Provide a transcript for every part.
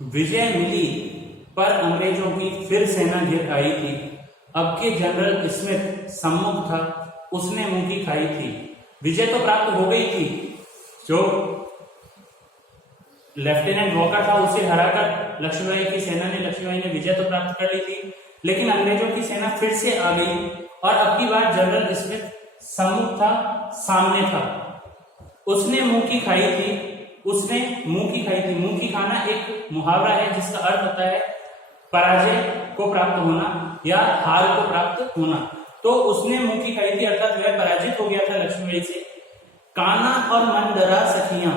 विजय मिली पर अंग्रेजों की फिर सेना घिर आई थी। अब के जनरल स्मिथ सम्मुख था, उसने मुंह की खाई थी। विजय तो प्राप्त हो गई थी, जो लेफ्टिनेंट वॉकर था उसे हराकर लक्ष्मीबाई की सेना ने लक्ष्मीबाई ने विजय तो प्राप्त कर ली थी, लेकिन अंग्रेजों की सेना फिर से आ गई और अब की बार जनरल स्मिथ सम्मुख था, सामने था। उसने मुंह की खाई थी, उसने मुंह की खाई थी। मुंह की खाना एक मुहावरा है जिसका अर्थ होता है पराजय को प्राप्त होना या हार को प्राप्त होना। तो उसने मुंह की खाई थी अर्थात वह पराजित हो गया था लक्ष्मीबाई से। काना और मंदरा सखियां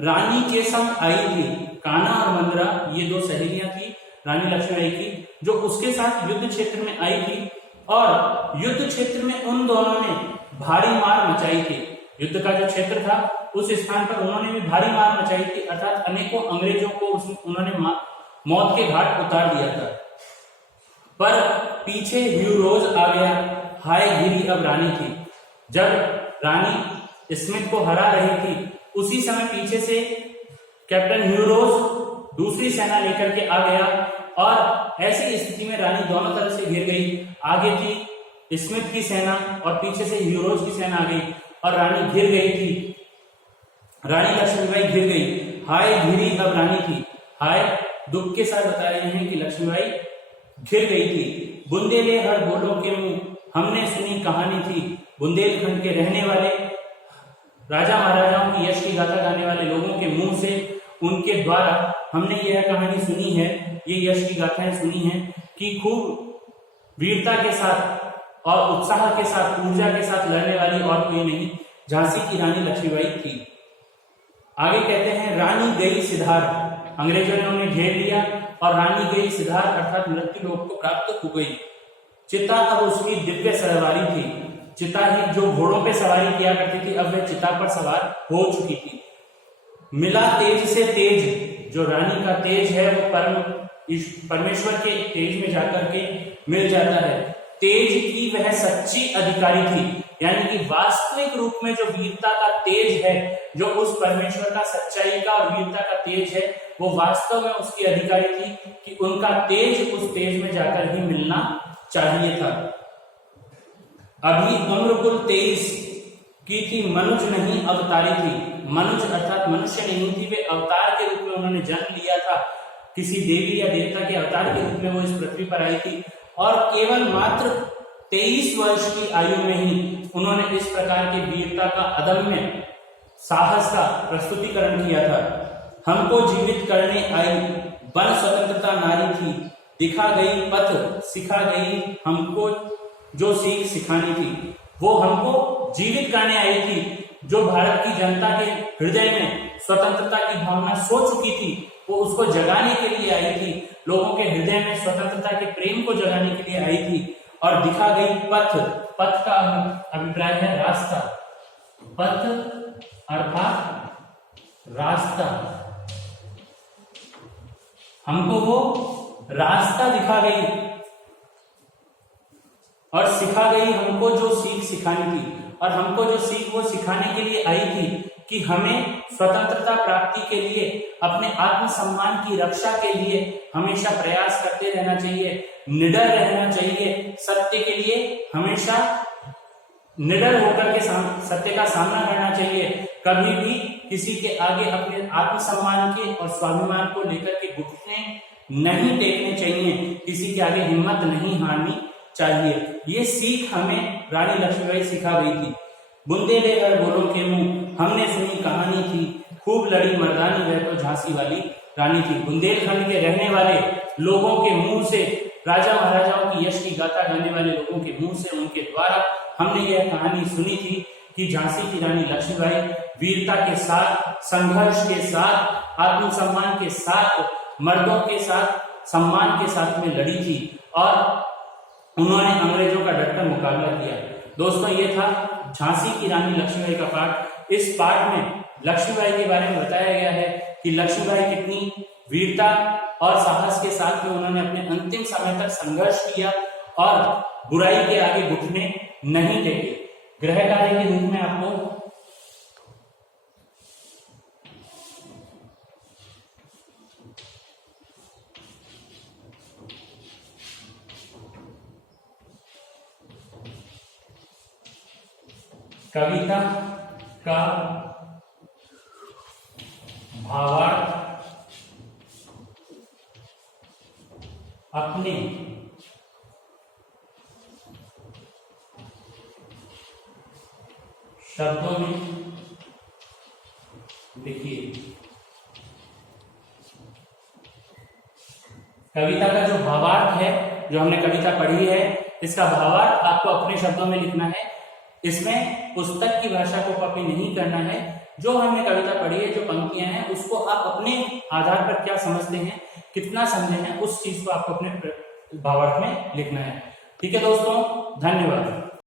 रानी के संग आई थी। काना और मंदरा ये दो सहेलियां थी रानी लक्ष्मीबाई की, जो उसके साथ युद्ध क्षेत्र में आई थी और युद्ध क्षेत्र में उन दोनों ने भारी मार मचाई थी। युद्ध का जो क्षेत्र था उस स्थान पर उन्होंने भी भारी मार मचाई थी, अर्थात अनेकों अंग्रेजों को उन्होंने मौत के घाट उतार दिया था। पर पीछे ह्यूरोज आ गया, हाय गिरी अब रानी थी। जब रानी स्मिथ को हरा रही थी उसी समय पीछे से कैप्टन ह्यूरोज दूसरी सेना लेकर के आ गया और ऐसी स्थिति में रानी दोनों तरफ से घिर गई। आगे थी स्मिथ की सेना और पीछे से ह्यूरोज की सेना आ गई और रानी घिर गई थी। रानी लक्ष्मीबाई घिर गई, हाय घिरी अब रानी थी। हाय दुख के साथ बता रहे हैं कि लक्ष्मीबाई घिर गई थी। बुंदेले हर बोलों के मुंह हमने सुनी कहानी थी। बुंदेलखंड के रहने वाले राजा महाराजाओं की यश की गाथा गाने वाले लोगों के मुंह से, उनके द्वारा हमने यह कहानी सुनी है, ये यश की गाथाएं सुनी हैं कि खूब वीरता के साथ और उत्साह के साथ, ऊर्जा के साथ लड़ने वाली और कोई नहीं, झांसी की रानी लक्ष्मीबाई थी। आगे कहते हैं रानी गई सिधार। अंग्रेजों ने उन्हें घेर लिया और रानी गई सिधार अर्थात मृत्यु लोक को प्राप्त हो गई। चिता अब उसकी दिव्य सवारी थी। चिता ही जो घोड़ों पे सवारी किया करती थी, अब वह चिता पर सवार हो चुकी थी। मिला तेज से तेज, जो रानी का तेज है वो परमेश्वर के तेज में जाकर के मिल जाता है। तेज की वह सच्ची अधिकारी थी, यानी कि वास्तविक रूप में जो वीरता का तेज है, जो उस परमेश्वर का सच्चाई का और वीरता का तेज है, वो वास्तव में उसकी अधिकारी थी कि उनका तेज उस तेज में जाकर ही मिलना चाहिए था। अभी उम्र कुल 23 की थी, मनुज नहीं अवतारी थी। मनुज अर्थात मनुष्य नहीं थी, वे अवतार के रूप में उन्होंने जन्म लिया था। किसी देवी या देवता के अवतार के रूप में वो इस पृथ्वी पर आई थी और केवल मात्र 23 वर्ष की आयु में ही उन्होंने इस प्रकार की वीरता का, अदम्य साहस का प्रस्तुतिकरण किया था। हमको जीवित करने आई बन स्वतंत्रता नारी थी। दिखा गई पथ सिखा गई हमको जो सीख सिखानी थी। वो हमको जीवित करने आई थी, जो भारत की जनता के हृदय में स्वतंत्रता की भावना सो चुकी थी, वो उसको जगाने के लिए आई थी। लोगों के हृदय में स्वतंत्रता के प्रेम को जगाने के लिए आई थी। और दिखा गई पथ, पथ का अभिप्राय है रास्ता। पथ अर्थात रास्ता, हमको वो रास्ता दिखा गई और सिखा गई हमको जो सीख सिखानी थी। और हमको जो सीख वो सिखाने के लिए आई थी कि हमें स्वतंत्रता प्राप्ति के लिए, अपने आत्मसम्मान की रक्षा के लिए हमेशा प्रयास करते रहना चाहिए, निडर रहना चाहिए, सत्य के लिए हमेशा निडर होकर के सत्य का सामना करना चाहिए। कभी भी किसी के आगे अपने आत्मसम्मान के और स्वाभिमान को लेकर के घुटने नहीं टेकने चाहिए, किसी के आगे हिम्मत नहीं हारनी चाहिए। ये सीख हमें रानी लक्ष्मीबाई सिखा गई थी। बुंदेले हर बोलों के मुंह हमने सुनी कहानी थी। खूब लड़ी मर्दानी वह तो झांसी वाली रानी थी। बुंदेलखंड के रहने वाले लोगों के मुंह से, राजा महाराजाओं की यश की गाथा गाने वाले लोगों के मुंह से, उनके द्वारा हमने यह कहानी सुनी थी कि झांसी की रानी लक्ष्मीबाई वीरता के साथ, संघर्ष के साथ, आत्मसम्मान के साथ, मर्दों के साथ, सम्मान के साथ में लड़ी थी और उन्होंने अंग्रेजों का डटकर मुकाबला किया। दोस्तों, ये था झांसी की रानी लक्ष्मीबाई का पाठ। इस पाठ में लक्ष्मीबाई के बारे में बताया गया है कि लक्ष्मीबाई कितनी वीरता और साहस के साथ में उन्होंने अपने अंतिम समय तक संघर्ष किया और बुराई के आगे घुटने नहीं टेके। गृह कार्य के रूप में आपको कविता का भावार्थ अपने शब्दों में लिखिए। कविता का जो भावार्थ है, जो हमने कविता पढ़ी है, इसका भावार्थ आपको अपने शब्दों में लिखना है। इसमें पुस्तक की भाषा को कॉपी नहीं करना है। जो हमने कविता पढ़ी है, जो पंक्तियां हैं, उसको आप अपने आधार पर क्या समझते हैं, कितना समझे हैं, उस चीज को आपको अपने भावार्थ में लिखना है। ठीक है दोस्तों, धन्यवाद।